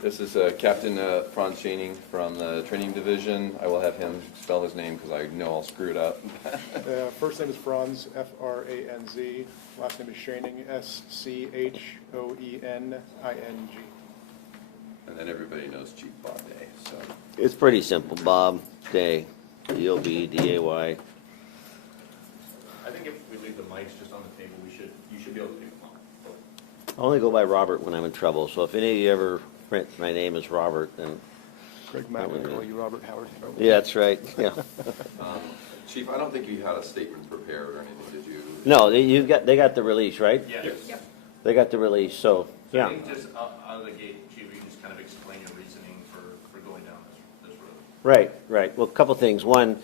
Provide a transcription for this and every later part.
This is Captain Franz Schaining from the training division. I will have him spell his name because I know I'll screw it up. First name is Franz, F-R-A-N-Z. Last name is Schaining, S-C-H-O-E-N-I-N-G. And then everybody knows Chief Bob Day. So It's pretty simple. Bob Day, D-O-B-D-A-Y. I think if we leave the mics just on the table, you should be able to pick them up. I only go by Robert when I'm in trouble, so if any of you ever print my name as Robert, then Craig Mack, I call you Robert Howard. yeah, that's right. Yeah. Chief, I don't think you had a statement prepared or anything, did you? No, they got the release, right? Yes. Yep. They got the release, so So I yeah. think just out of the gate, Chief, you can just kind of explain your reasoning for going down this road. Right. Well, a couple things. One,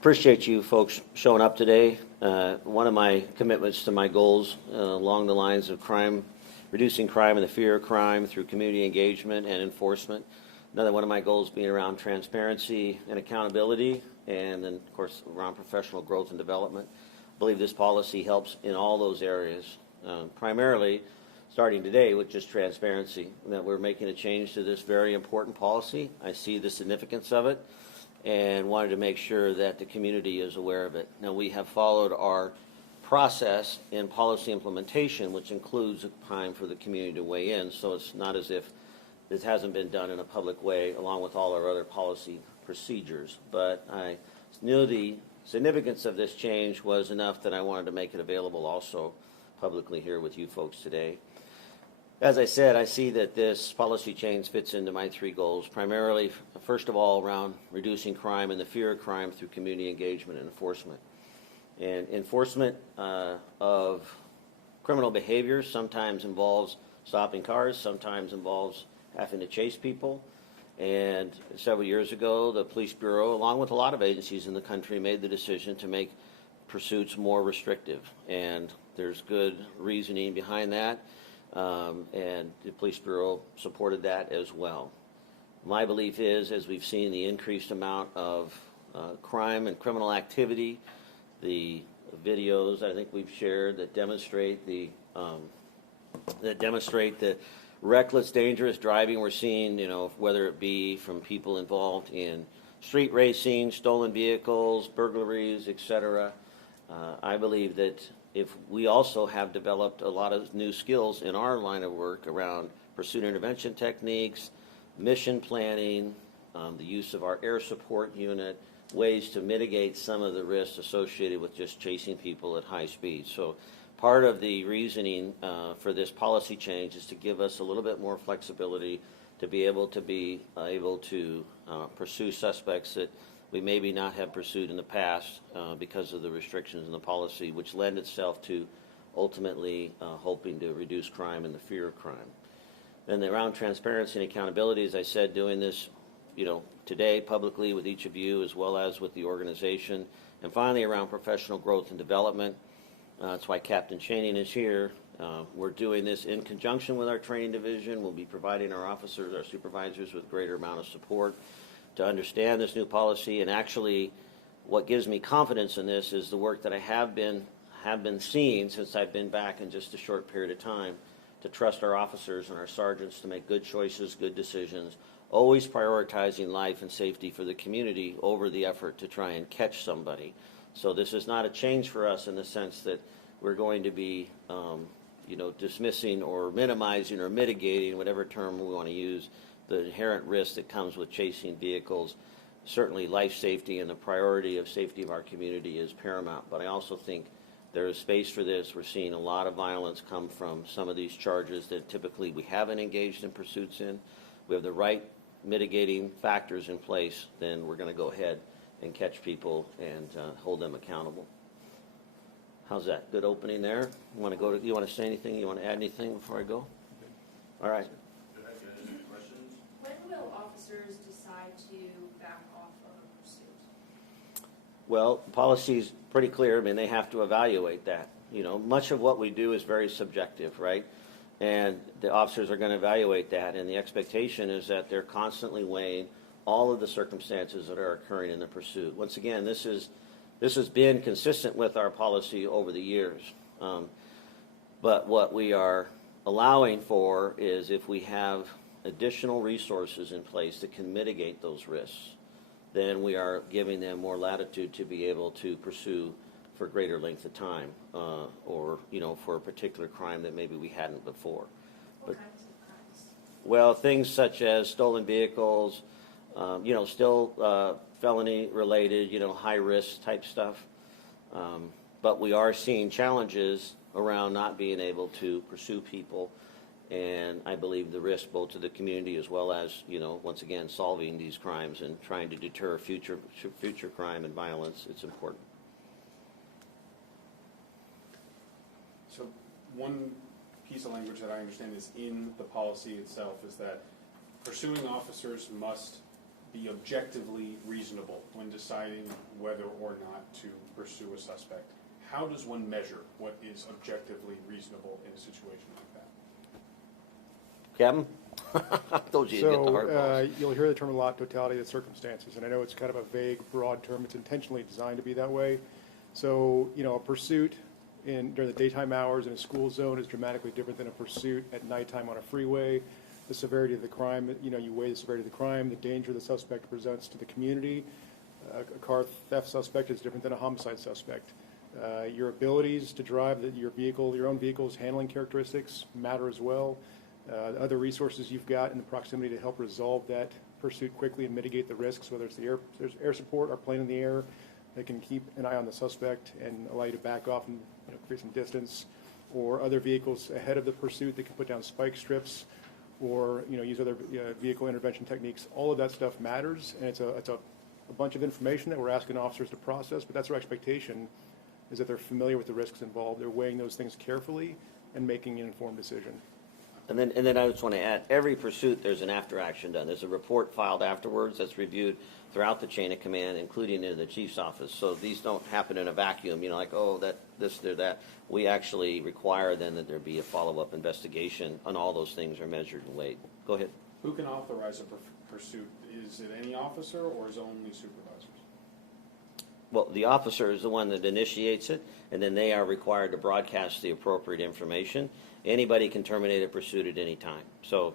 appreciate you folks showing up today. One of my commitments to my goals along the lines of crime, reducing crime and the fear of crime through community engagement and enforcement. Another one of my goals being around transparency and accountability, and then, of course, around professional growth and development. I believe this policy helps in all those areas, primarily starting today with just transparency, that we're making a change to this very important policy. I see the significance of it and wanted to make sure that the community is aware of it. Now, we have followed our process in policy implementation, which includes a time for the community to weigh in, so it's not as if this hasn't been done in a public way along with all our other policy procedures. But I knew the significance of this change was enough that I wanted to make it available also publicly here with you folks today. As I said, I see that this policy change fits into my three goals, primarily, first of all, around reducing crime and the fear of crime through community engagement and enforcement. And enforcement of criminal behavior sometimes involves stopping cars, sometimes involves having to chase people. And several years ago, the Police Bureau, along with a lot of agencies in the country, made the decision to make pursuits more restrictive. And there's good reasoning behind that. And the Police Bureau supported that as well. My belief is, as we've seen the increased amount of crime and criminal activity, the videos I think we've shared that demonstrate the reckless, dangerous driving we're seeing, whether it be from people involved in street racing, stolen vehicles, burglaries, etc. I believe that if we also have developed a lot of new skills in our line of work around pursuit intervention techniques, mission planning, the use of our air support unit, ways to mitigate some of the risks associated with just chasing people at high speed. So part of the reasoning for this policy change is to give us a little bit more flexibility to be able to pursue suspects that we maybe not have pursued in the past because of the restrictions in the policy, which lend itself to ultimately hoping to reduce crime and the fear of crime. Then around transparency and accountability, as I said, doing this today publicly with each of you as well as with the organization. And finally, around professional growth and development. That's why Captain Schaining is here. We're doing this in conjunction with our training division. We'll be providing our officers, our supervisors with greater amount of support to understand this new policy. And actually, what gives me confidence in this is the work that I have been seeing since I've been back in just a short period of time, to trust our officers and our sergeants to make good choices, good decisions, always prioritizing life and safety for the community over the effort to try and catch somebody. So this is not a change for us in the sense that we're going to be, dismissing or minimizing or mitigating, whatever term we want to use, the inherent risk that comes with chasing vehicles. Certainly life safety and the priority of safety of our community is paramount, but I also think there is space for this. We're seeing a lot of violence come from some of these charges that typically we haven't engaged in pursuits in. We have the right mitigating factors in place, then we're going to go ahead and catch people and hold them accountable. How's that? Good opening there? You want to say anything? You want to add anything before I go? All right. When will officers decide to back off of a pursuit? Well, the policy is pretty clear. I mean, they have to evaluate that. Much of what we do is very subjective, right? And the officers are going to evaluate that, and the expectation is that they're constantly weighing all of the circumstances that are occurring in the pursuit. Once again, this has been consistent with our policy over the years. But what we are allowing for is if we have additional resources in place that can mitigate those risks, then we are giving them more latitude to be able to pursue for greater length of time, or, for a particular crime that maybe we hadn't before. What kinds of crimes? Well, things such as stolen vehicles, still felony related, high risk type stuff. But we are seeing challenges around not being able to pursue people. And I believe the risk both to the community as well as, once again, solving these crimes and trying to deter future crime and violence, it's important. So one piece of language that I understand is in the policy itself is that pursuing officers must be objectively reasonable when deciding whether or not to pursue a suspect. How does one measure what is objectively reasonable in a situation like that? Kevin? I told you you'd get the hard balls. You'll hear the term a lot, totality of the circumstances, and I know it's kind of a vague, broad term. It's intentionally designed to be that way. So, a pursuit during the daytime hours in a school zone is dramatically different than a pursuit at nighttime on a freeway. The severity of the crime, you weigh the severity of the crime, the danger the suspect presents to the community. A car theft suspect is different than a homicide suspect. Your abilities to drive your own vehicle's handling characteristics matter as well. Other resources you've got in the proximity to help resolve that pursuit quickly and mitigate the risks, whether it's there's air support or plane in the air that can keep an eye on the suspect and allow you to back off and create some distance, or other vehicles ahead of the pursuit that can put down spike strips, or use other vehicle intervention techniques. All of that stuff matters, and it's a bunch of information that we're asking officers to process. But that's our expectation, is that they're familiar with the risks involved. They're weighing those things carefully and making an informed decision. And then I just want to add, every pursuit, there's an after action done. There's a report filed afterwards that's reviewed throughout the chain of command, including in the chief's office. So these don't happen in a vacuum, this or that. We actually require then that there be a follow-up investigation, and all those things are measured and weighed. Go ahead. Who can authorize a pursuit? Is it any officer or is it only supervisors? Well, the officer is the one that initiates it, and then they are required to broadcast the appropriate information. Anybody can terminate a pursuit at any time. So,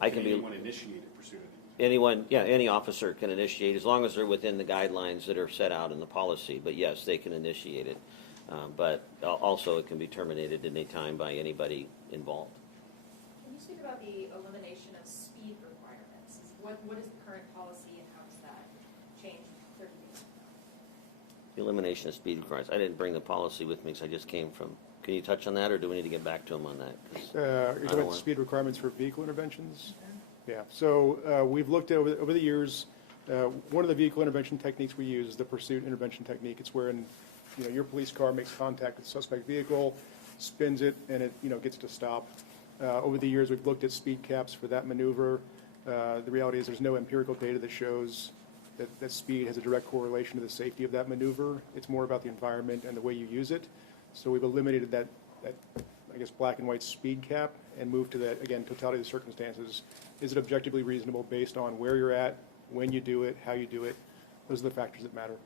I can be... Anyone initiate a pursuit? Any officer can initiate, as long as they're within the guidelines that are set out in the policy. But yes, they can initiate it. But also it can be terminated at any time by anybody involved. Can you speak about the elimination of speed requirements? What is the current policy and how does that change 30 years from now? The elimination of speed requirements. I didn't bring the policy with me because I just came from... Can you touch on that, or do we need to get back to him on that? You're talking about speed requirements for vehicle interventions? Yeah. So we've looked at over the years. One of the vehicle intervention techniques we use is the pursuit intervention technique. It's wherein your police car makes contact with the suspect vehicle, spins it, and it gets to stop. Over the years, we've looked at speed caps for that maneuver. The reality is there's no empirical data that shows that speed has a direct correlation to the safety of that maneuver. It's more about the environment and the way you use it. So we've eliminated that I guess, black and white speed cap and moved to that, again, totality of the circumstances. Is it objectively reasonable based on where you're at, when you do it, how you do it? Those are the factors that matter.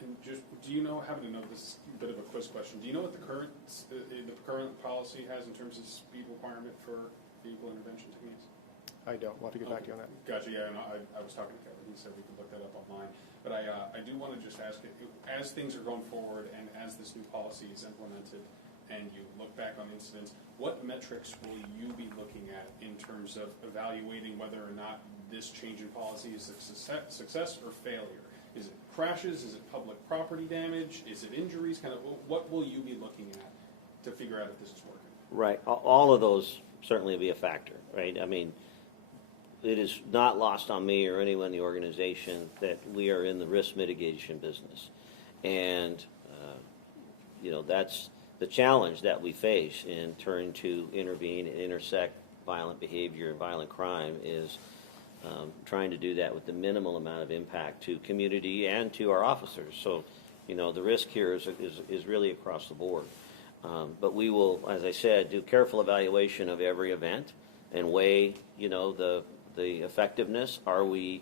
And just, do you know, happen to know, this is a bit of a quiz question, do you know what the current policy has in terms of speed requirement for vehicle intervention techniques? I don't. We'll have to get back to you on that. Gotcha, yeah, and I was talking to Kevin, he said we could look that up online. But I do want to just ask, as things are going forward and as this new policy is implemented and you look back on incidents, what metrics will you be looking at in terms of evaluating whether or not this change in policy is a success or failure? Is it crashes? Is it public property damage? Is it injuries? Kind of, what will you be looking at to figure out if this is working? Right. All of those certainly will be a factor, right? I mean, it is not lost on me or anyone in the organization that we are in the risk mitigation business. And, that's the challenge that we face in turn to intervene and intersect violent behavior and violent crime is trying to do that with the minimal amount of impact to community and to our officers. So, the risk here is really across the board. But we will, as I said, do careful evaluation of every event and weigh, the effectiveness. Are we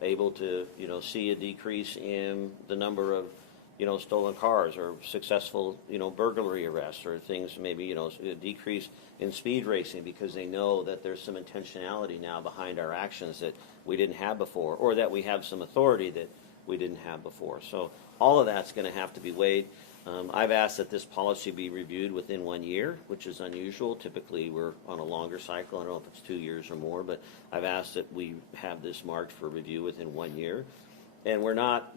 able to, see a decrease in the number of stolen cars or successful, burglary arrests or things, maybe, a decrease in speed racing because they know that there's some intentionality now behind our actions that we didn't have before, or that we have some authority that we didn't have before. So all of that's going to have to be weighed. I've asked that this policy be reviewed within 1 year, which is unusual. Typically, we're on a longer cycle. I don't know if it's 2 years or more, but I've asked that we have this marked for review within 1 year. And we're not,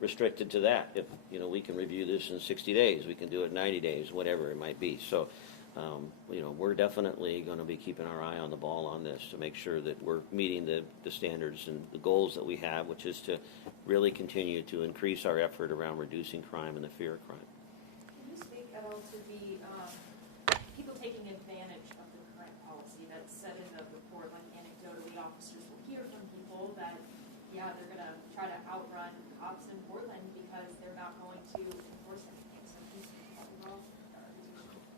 restricted to that. If, we can review this in 60 days, we can do it in 90 days, whatever it might be. So, we're definitely going to be keeping our eye on the ball on this to make sure that we're meeting the standards and the goals that we have, which is to really continue to increase our effort around reducing crime and the fear of crime. Can you speak at all to the people taking advantage of the current policy that's said in the report, like anecdotally, officers will hear from people that, yeah, they're going to try to outrun cops in Portland because they're not going to enforce anything. So can you speak about the law?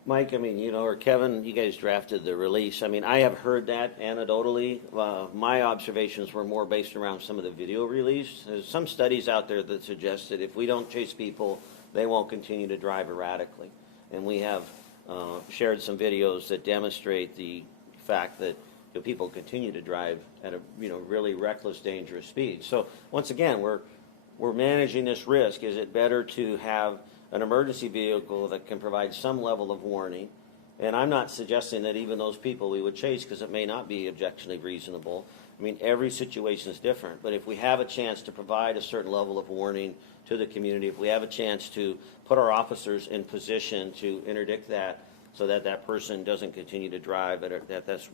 Mike, or Kevin, you guys drafted the release. I have heard that anecdotally. My observations were more based around some of the video release. There's some studies out there that suggest that if we don't chase people, they won't continue to drive erratically. And we have shared some videos that demonstrate the fact that people continue to drive at a really reckless, dangerous speed. So once again, we're managing this risk. Is it better to have an emergency vehicle that can provide some level of warning? And I'm not suggesting that even those people we would chase because it may not be objectively reasonable. Every situation is different. But if we have a chance to provide a certain level of warning to the community, if we have a chance to put our officers in position to interdict that so that that person doesn't continue to drive at that's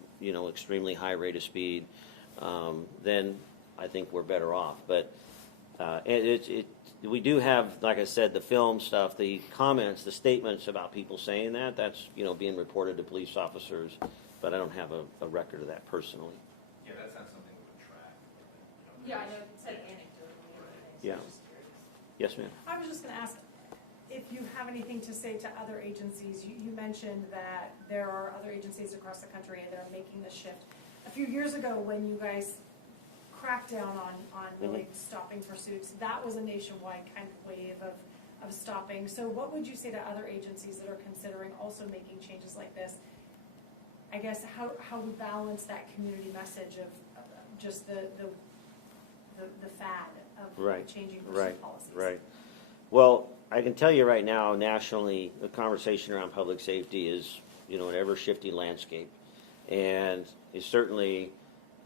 extremely high rate of speed, then I think we're better off. But we do have, like I said, the film stuff, the comments, the statements about people saying that's being reported to police officers, but I don't have a record of that personally. Yeah, that's not something we would track. Yeah, I know it said anecdotally. or anything, so Yeah. I was just curious. Yes, ma'am. I was just going to ask if you have anything to say to other agencies. You mentioned that there are other agencies across the country that are making this shift. A few years ago, when you guys cracked down on really stopping pursuits, that was a nationwide kind of wave of stopping. So what would you say to other agencies that are considering also making changes like this? I guess how we balance that community message of just the fad of changing pursuit policies. Right. Well, I can tell you right now, nationally, the conversation around public safety is, an ever-shifting landscape. And it's certainly,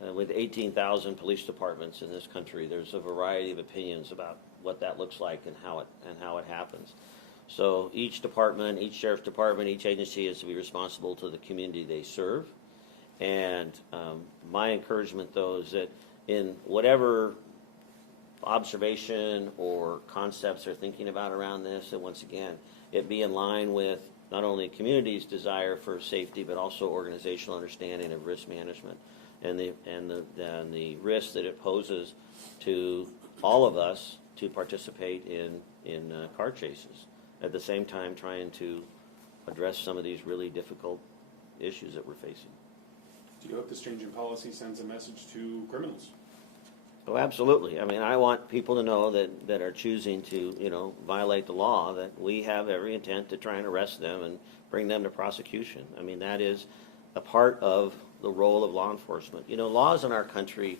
with 18,000 police departments in this country, there's a variety of opinions about what that looks like and how it happens. So each department, each sheriff's department, each agency is to be responsible to the community they serve. And my encouragement, though, is that in whatever observation or concepts they're thinking about around this, that once again, it be in line with not only the community's desire for safety, but also organizational understanding of risk management and the risk that it poses to all of us to participate in car chases. At the same time, trying to address some of these really difficult issues that we're facing. Do you hope this change in policy sends a message to criminals? Oh, absolutely. I want people to know that are choosing to, violate the law, that we have every intent to try and arrest them and bring them to prosecution. That is a part of the role of law enforcement. Laws in our country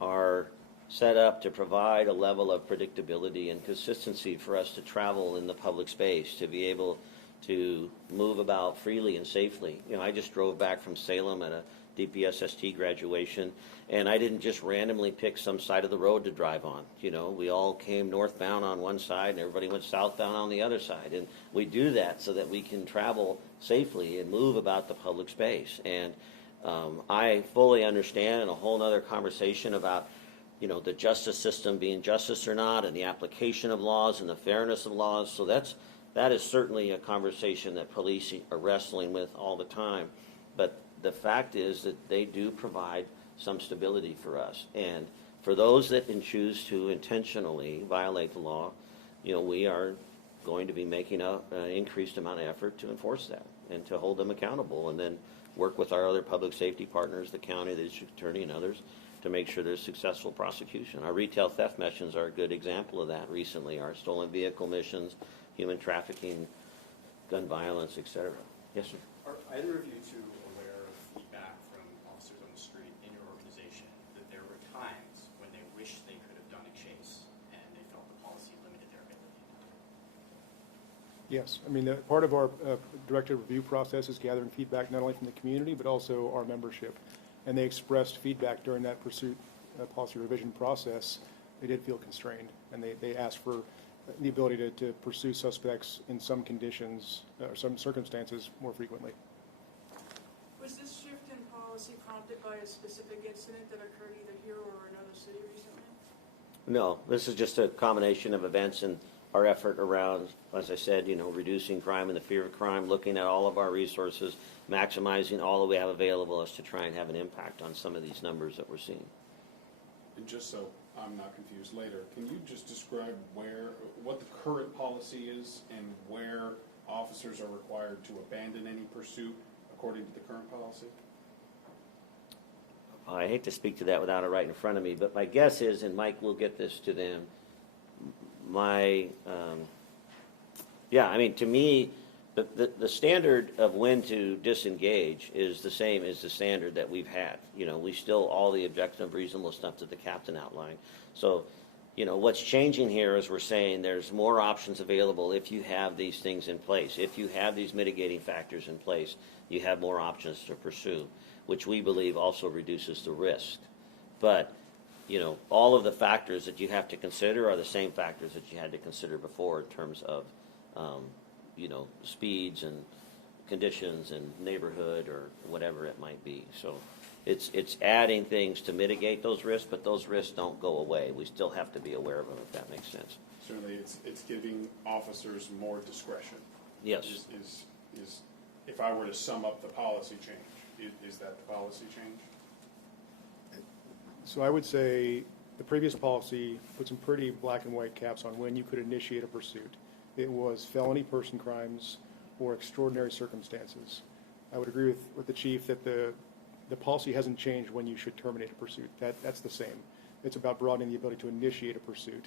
are set up to provide a level of predictability and consistency for us to travel in the public space, to be able to move about freely and safely. I just drove back from Salem at a DPSST graduation, and I didn't just randomly pick some side of the road to drive on. We all came northbound on one side and everybody went southbound on the other side. And we do that so that we can travel safely and move about the public space. And I fully understand, and a whole other conversation about the justice system being justice or not, and the application of laws and the fairness of laws. So that is certainly a conversation that police are wrestling with all the time. But the fact is that they do provide some stability for us. And for those that choose to intentionally violate the law, we are going to be making an increased amount of effort to enforce that and to hold them accountable, and then work with our other public safety partners, the county, the district attorney, and others, to make sure there's successful prosecution. Our retail theft missions are a good example of that recently. Our stolen vehicle missions, human trafficking, gun violence, etc. Yes, sir. Are either of you two aware of feedback from officers on the street in your organization that there were times when they wished they could have done a chase and they felt the policy limited their ability to do it? Yes, I mean, part of our directed review process is gathering feedback not only from the community, but also our membership. And they expressed feedback during that pursuit policy revision process. They did feel constrained, and they asked for the ability to pursue suspects in some conditions or some circumstances more frequently. Was this shift in policy prompted by a specific incident that occurred either here or another city recently? No, this is just a combination of events and our effort around, as I said, reducing crime and the fear of crime, looking at all of our resources, maximizing all that we have available is to try and have an impact on some of these numbers that we're seeing. And just so I'm not confused later, can you just describe what the current policy is and where officers are required to abandon any pursuit according to the current policy? I hate to speak to that without it right in front of me, but my guess is, and Mike will get this to them, to me, the standard of when to disengage is the same as the standard that we've had. We still, all the objective and reasonable stuff that the captain outlined. So, what's changing here is we're saying there's more options available if you have these things in place. If you have these mitigating factors in place, you have more options to pursue, which we believe also reduces the risk. But all of the factors that you have to consider are the same factors that you had to consider before in terms of, speeds and conditions and neighborhood or whatever it might be. So it's adding things to mitigate those risks, but those risks don't go away. We still have to be aware of them, if that makes sense. Certainly, it's giving officers more discretion. Yes. Is if I were to sum up the policy change, is that the policy change? So I would say the previous policy put some pretty black and white caps on when you could initiate a pursuit. It was felony person crimes or extraordinary circumstances. I would agree with the chief that the policy hasn't changed when you should terminate a pursuit. That's the same. It's about broadening the ability to initiate a pursuit.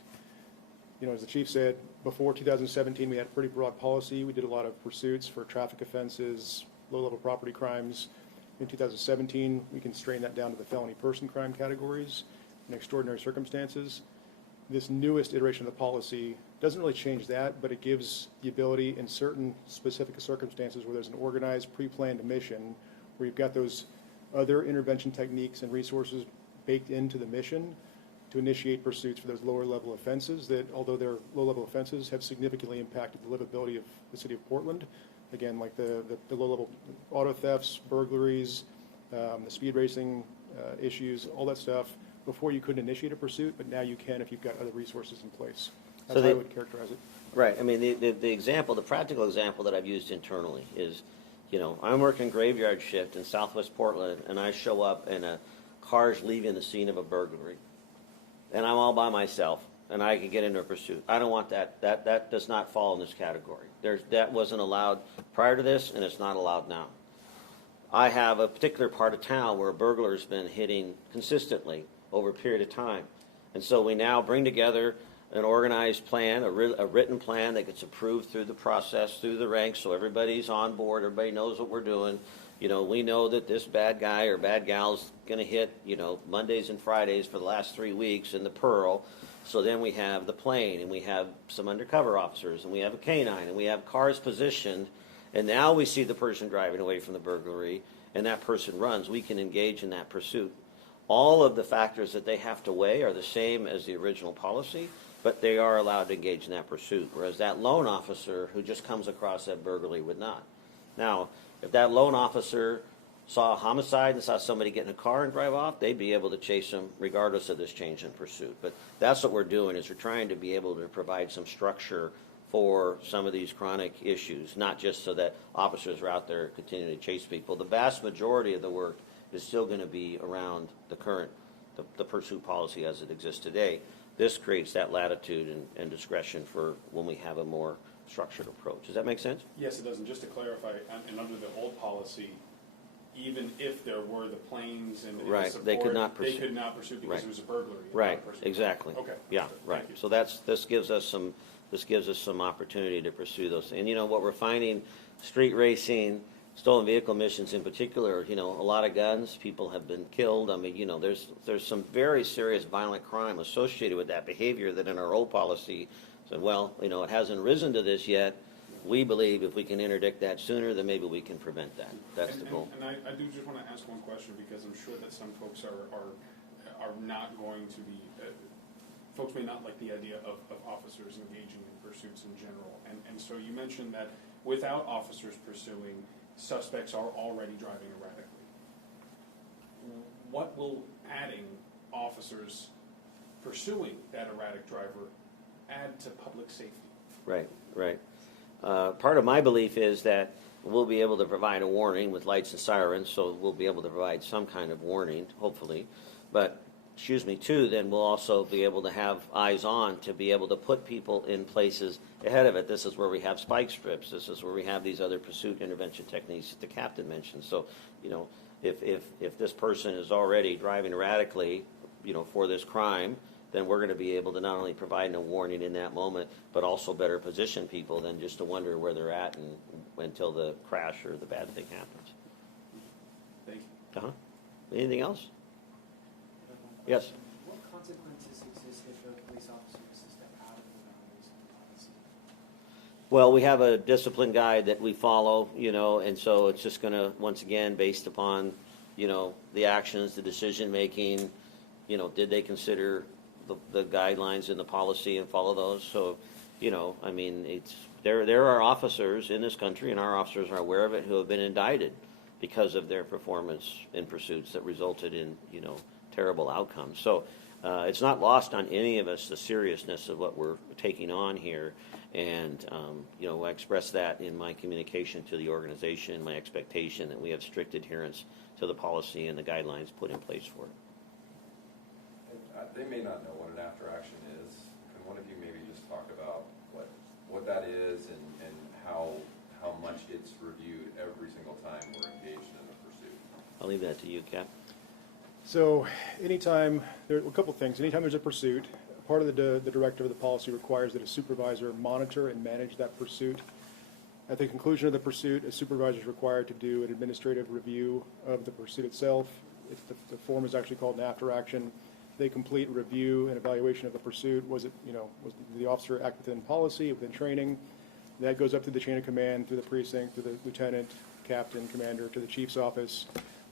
As the chief said, before 2017, we had a pretty broad policy. We did a lot of pursuits for traffic offenses, low-level property crimes. In 2017, we constrained that down to the felony person crime categories and extraordinary circumstances. This newest iteration of the policy doesn't really change that, but it gives the ability in certain specific circumstances where there's an organized, pre-planned mission, where you've got those other intervention techniques and resources baked into the mission to initiate pursuits for those lower-level offenses that, although they're low-level offenses, have significantly impacted the livability of the city of Portland. Again, like the low-level auto thefts, burglaries, the speed racing issues, all that stuff. Before you couldn't initiate a pursuit, but now you can if you've got other resources in place. That's how I would characterize it. Right. I mean, the example, the practical example that I've used internally is, I'm working graveyard shift in Southwest Portland, and I show up and a car's leaving the scene of a burglary, and I'm all by myself, and I can get into a pursuit. I don't want that. That does not fall in this category. That wasn't allowed prior to this, and it's not allowed now. I have a particular part of town where a burglar's been hitting consistently over a period of time. And so we now bring together an organized plan, a written plan that gets approved through the process, through the ranks, so everybody's on board, everybody knows what we're doing. We know that this bad guy or bad gal's going to hit, Mondays and Fridays for the last 3 weeks in the Pearl. So then we have the plane, and we have some undercover officers, and we have a canine, and we have cars positioned, and now we see the person driving away from the burglary, and that person runs. We can engage in that pursuit. All of the factors that they have to weigh are the same as the original policy, but they are allowed to engage in that pursuit, whereas that lone officer who just comes across that burglary would not. Now, if that lone officer saw a homicide and saw somebody get in a car and drive off, they'd be able to chase them regardless of this change in pursuit. But that's what we're doing, is we're trying to be able to provide some structure for some of these chronic issues, not just so that officers are out there continuing to chase people. The vast majority of the work is still going to be around the current, the pursuit policy as it exists today. This creates that latitude and discretion for when we have a more structured approach. Does that make sense? Yes, it does. And just to clarify, and under the old policy, even if there were the planes and the Right, support, they could not they pursue. could not pursue because Right. it was a burglary. and Right, not a person. exactly. Okay. Yeah, Thank right. you. So this gives us some opportunity to pursue those. And you know, what we're finding, street racing, stolen vehicle missions in particular, you know, a lot of guns, people have been killed. I mean, you know, there's some very serious violent crime associated with that behavior that in our old policy said, well, you know, it hasn't risen to this yet. We believe if we can interdict that sooner, then maybe we can prevent that. That's the goal. And I do just want to ask one question, because I'm sure that some folks are not going to be, folks may not like the idea of officers engaging in pursuits in general. And so you mentioned that without officers pursuing, suspects are already driving erratically. What will adding officers pursuing that erratic driver add to public safety? Right, right. Part of my belief is that we'll be able to provide a warning with lights and sirens, so we'll be able to provide some kind of warning, hopefully. But, too, then we'll also be able to have eyes on to be able to put people in places ahead of it. This is where we have spike strips. This is where we have these other pursuit intervention techniques that the captain mentioned. So, you know, if this person is already driving erratically, you know, for this crime, then we're going to be able to not only provide a warning in that moment, but also better position people than just to wonder where they're at and until the crash or the bad thing happens. Thank you. Uh-huh. Anything else? Yes. What consequences exist if a police officer was to step out of the boundaries of the policy? Well, we have a discipline guide that we follow, you know, and so it's just going to, once again, based upon, you know, the actions, the decision-making, you know, did they consider the guidelines in the policy and follow those? So, you know, I mean, there are officers in this country, and our officers are aware of it, who have been indicted because of their performance in pursuits that resulted in, you know, terrible outcomes. So it's not lost on any of us the seriousness of what we're taking on here. And, you know, I express that in my communication to the organization, my expectation that we have strict adherence to the policy and the guidelines put in place for it. They may not know what an after-action is. Can one of you maybe just talk about what that is and how much it's reviewed every single time we're engaged in a pursuit? I'll leave that to you, Cap. So anytime, there are a couple things. Anytime there's a pursuit, part of the directive of the policy requires that a supervisor monitor and manage that pursuit. At the conclusion of the pursuit, a supervisor is required to do an administrative review of the pursuit itself. The form is actually called an after-action. They complete review and evaluation of the pursuit. Was the officer act within policy, within training? That goes up through the chain of command, through the precinct, through the lieutenant, captain, commander, to the chief's office.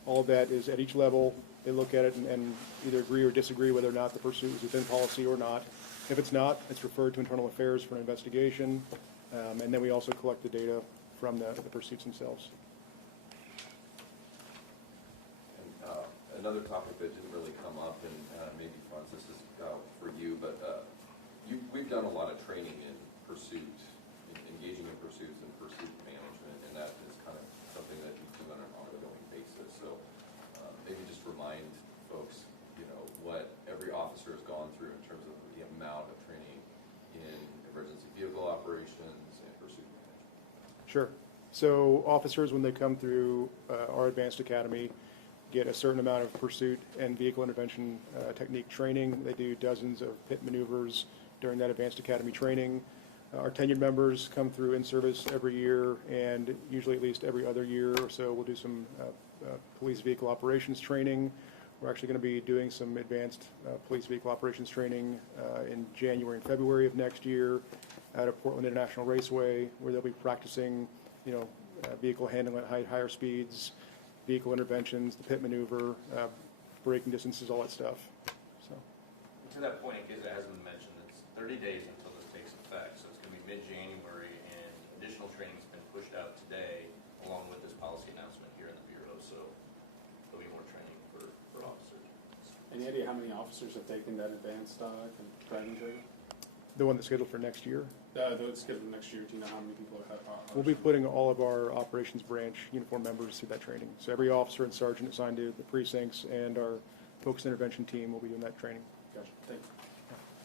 All of that is at each level. They look at it and either agree or disagree whether or not the pursuit is within policy or not. If it's not, it's referred to internal affairs for an investigation. And then we also collect the data from the pursuits themselves. And another topic that didn't really come up, and maybe Franz, this is for you, but we've done a lot of training in pursuit, engaging in pursuits and pursuit management, and that is kind of something that you do on an ongoing basis. So maybe just remind folks, you know, what every officer has gone through in terms of the amount of training in emergency vehicle operations and pursuit management. Sure. So officers, when they come through our advanced academy, get a certain amount of pursuit and vehicle intervention technique training. They do dozens of pit maneuvers during that advanced academy training. Our tenured members come through in service every year, and usually at least every other year or so we'll do some police vehicle operations training. We're actually going to be doing some advanced police vehicle operations training in January and February of next year out of Portland International Raceway, where they'll be practicing, you know, vehicle handling at higher speeds, vehicle interventions, the pit maneuver, braking distances, all that stuff. So, To that point, in case it hasn't been mentioned, it's 30 days until this takes effect, so it's going to be mid-January, and additional training's been pushed out today, along with this policy announcement here in the Bureau, so there'll be more training for officers. Any idea how many officers have taken that advanced driving training? the one that's scheduled for next year. Though it's scheduled next year, do you know how many people are? We'll be putting all of our operations branch uniform members through that training. So every officer and sergeant assigned to the precincts and our focused intervention team will be doing that training. Gotcha, thank you.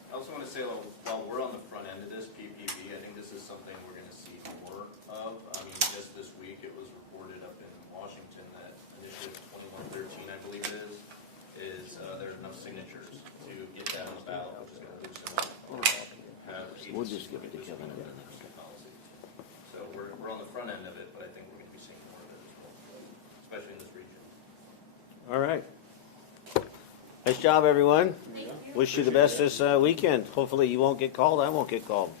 I also want to say, while we're on the front end of this PPV, I think this is something we're going to see more of. I mean, just this week, it was reported up in Washington that initial see We'll this just give it to this Kevin week and with then- this new policy. So we're on the front end of it, but I think we're gonna be seeing more of it as well, especially in this region. All right. Nice job, everyone. Thank you. Wish you the best this weekend. Hopefully you won't get called, I won't get called.